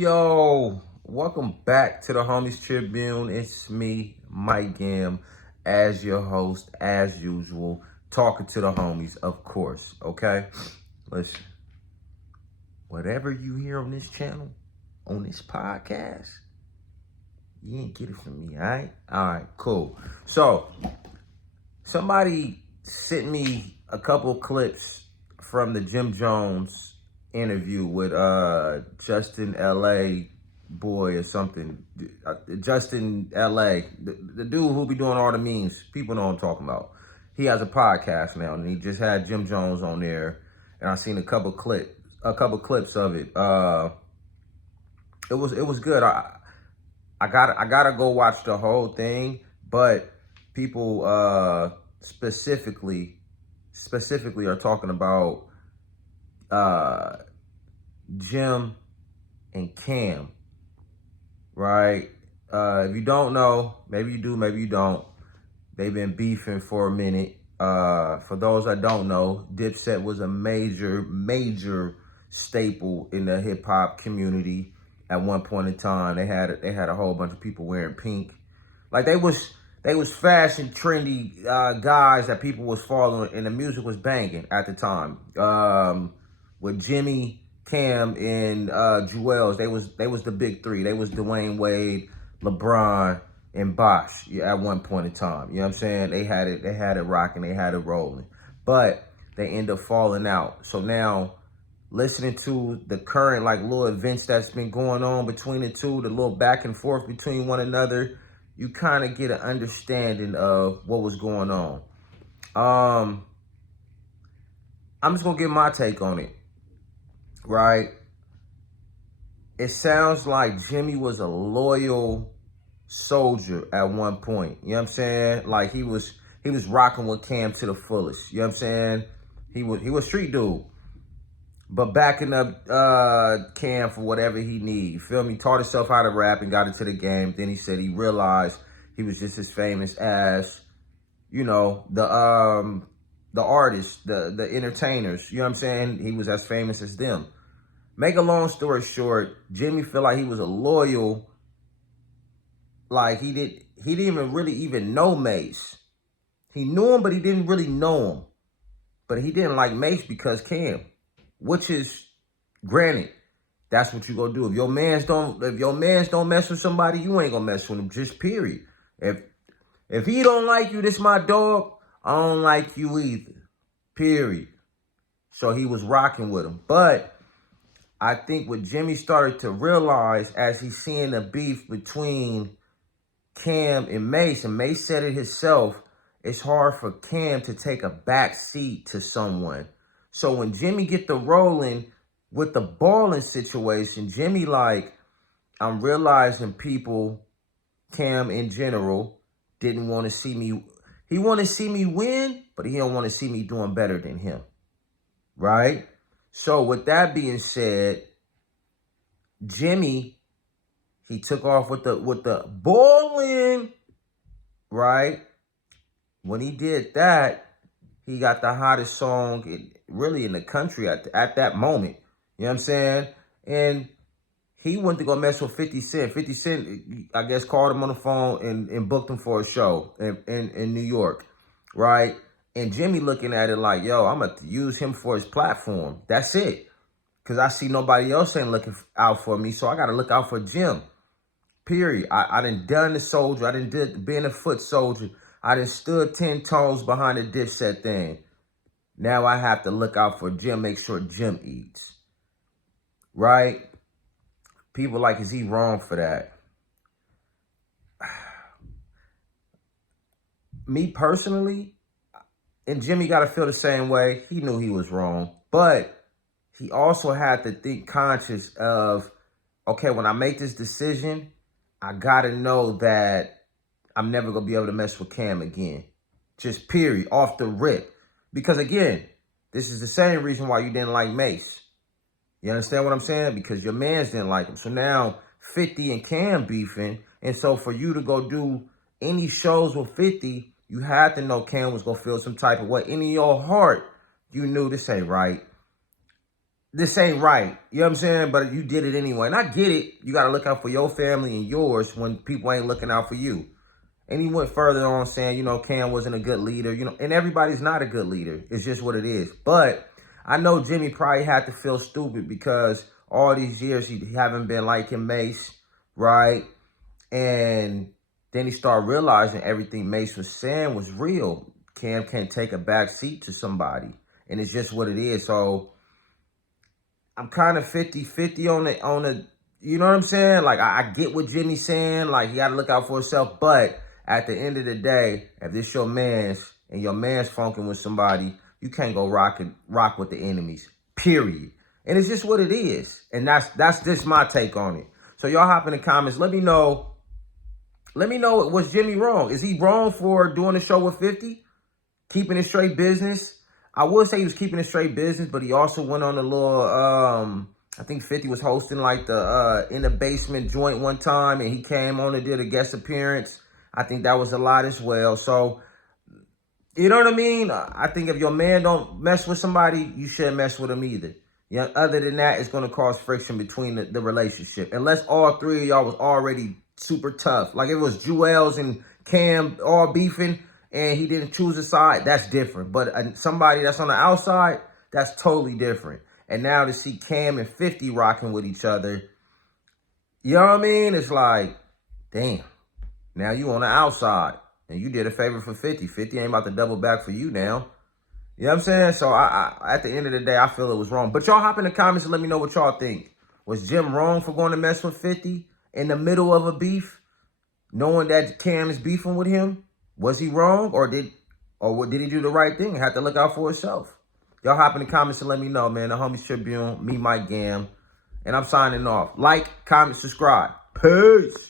Yo, welcome back to the Homies Tribune. It's me, Mike Gam, as your host, as usual, talking to the homies, of course, okay? Listen, whatever you hear on this channel, on this podcast, you ain't get it from me, all right? All right, cool. So, somebody sent me a couple clips from the Jim Jones interview with Justin LA boy or something. Justin LA, the dude who be doing all the memes. People know what I'm talking about. He has a podcast now, and he just had Jim Jones on there, and I seen a couple clips of it. It was good. I gotta go watch the whole thing, but people specifically are talking about Jim and Cam, right? If you don't know, maybe you do, maybe you don't. They've been beefing for a minute. For those that don't know, Dipset was a major staple in the hip hop community at one point in time. They had a whole bunch of people wearing pink, like they was fashion trendy guys that people was following, and the music was banging at the time. With Jimmy, Cam, and Juelz, they was the big three. They was Dwayne Wade, LeBron, and Bosh at one point in time. You know what I'm saying? They had it rocking, they had it rolling. But they end up falling out. So now, listening to the current like little events that's been going on between the two, the little back and forth between one another, you kind of get an understanding of what was going on. I'm just gonna give my take on it, right? It sounds like Jimmy was a loyal soldier at one point. You know what I'm saying? Like he was rocking with Cam to the fullest. You know what I'm saying? He was street dude, but backing up Cam for whatever he need. Feel me? Taught himself how to rap and got into the game. Then he said he realized he was just as famous as, you know, the artists, the entertainers. You know what I'm saying? He was as famous as them. Make a long story short, Jimmy felt like he was a loyal. Like he didn't even really even know Mace. He knew him, but he didn't really know him. But he didn't like Mace because Cam, which is granted, that's what you gonna do. If your mans don't mess with somebody, you ain't gonna mess with them. Just period. If he don't like you, this my dog. I don't like you either. Period. So he was rocking with him. But I think what Jimmy started to realize as he's seeing the beef between Cam and Mace said it himself, it's hard for Cam to take a back seat to someone. So when Jimmy get the rolling with the balling situation, Jimmy like, I'm realizing people, Cam in general, didn't want to see me. He want to see me win, but he don't want to see me doing better than him, right? So with that being said, Jimmy, he took off with the balling, right? When he did that, he got the hottest song really in the country at that moment. You know what I'm saying? And he went to go mess with 50 Cent. 50 Cent, I guess, called him on the phone and booked him for a show in New York, right? And Jimmy looking at it like, yo, I'm going to use him for his platform. That's it. Because I see nobody else ain't looking out for me, so I got to look out for Jim. Period. I done the soldier. I did being a foot soldier. I done stood 10 toes behind the Dipset thing. Now I have to look out for Jim, make sure Jim eats. Right? People like, is he wrong for that? Me personally, and Jimmy got to feel the same way. He knew he was wrong. But he also had to think conscious of, okay, when I make this decision, I got to know that I'm never going to be able to mess with Cam again. Just period. Off the rip. Because again, this is the same reason why you didn't like Mace. You understand what I'm saying? Because your mans didn't like him. So now 50 and Cam beefing. And so for you to go do any shows with 50, you had to know Cam was going to feel some type of way. In your heart, you knew this ain't right. this ain't right. You know what I'm saying? But you did it anyway. And I get it. You got to look out for your family and yours when people ain't looking out for you. And he went further on saying, you know, Cam wasn't a good leader, you know, and everybody's not a good leader. It's just what it is. But I know Jimmy probably had to feel stupid because all these years he haven't been liking Mace, right? And then he started realizing everything Mace was saying was real. Cam can't take a back seat to somebody. And it's just what it is. So I'm kind of 50-50 on the, you know what I'm saying? Like, I get what Jimmy's saying. Like, you got to look out for himself. But at the end of the day, if this your man's and your man's funking with somebody, you can't go rock with the enemies, period. And it's just what it is. And that's just my take on it. So y'all hop in the comments. Let me know, was Jimmy wrong? Is he wrong for doing the show with 50? Keeping it straight business? I would say he was keeping it straight business, but he also went on a little, I think 50 was hosting like the In the Basement joint one time, and he came on and did a guest appearance. I think that was a lot as well. So, you know what I mean? I think if your man don't mess with somebody, you shouldn't mess with him either. Yeah, other than that, it's going to cause friction between the relationship. Unless all three of y'all was already super tough. Like if it was Juelz and Cam all beefing, and he didn't choose a side, that's different. But somebody that's on the outside, that's totally different. And now to see Cam and 50 rocking with each other, you know what I mean? It's like, damn, now you on the outside. And you did a favor for 50. 50 ain't about to double back for you now. You know what I'm saying? So I at the end of the day, I feel it was wrong. But y'all hop in the comments and let me know what y'all think. Was Jim wrong for going to mess with 50 in the middle of a beef, knowing that Cam is beefing with him? Was he wrong, or did he do the right thing and have to look out for himself? Y'all hop in the comments and let me know, man. The Homies Tribune, me, Mike Gam, and I'm signing off. Like, comment, subscribe. Peace.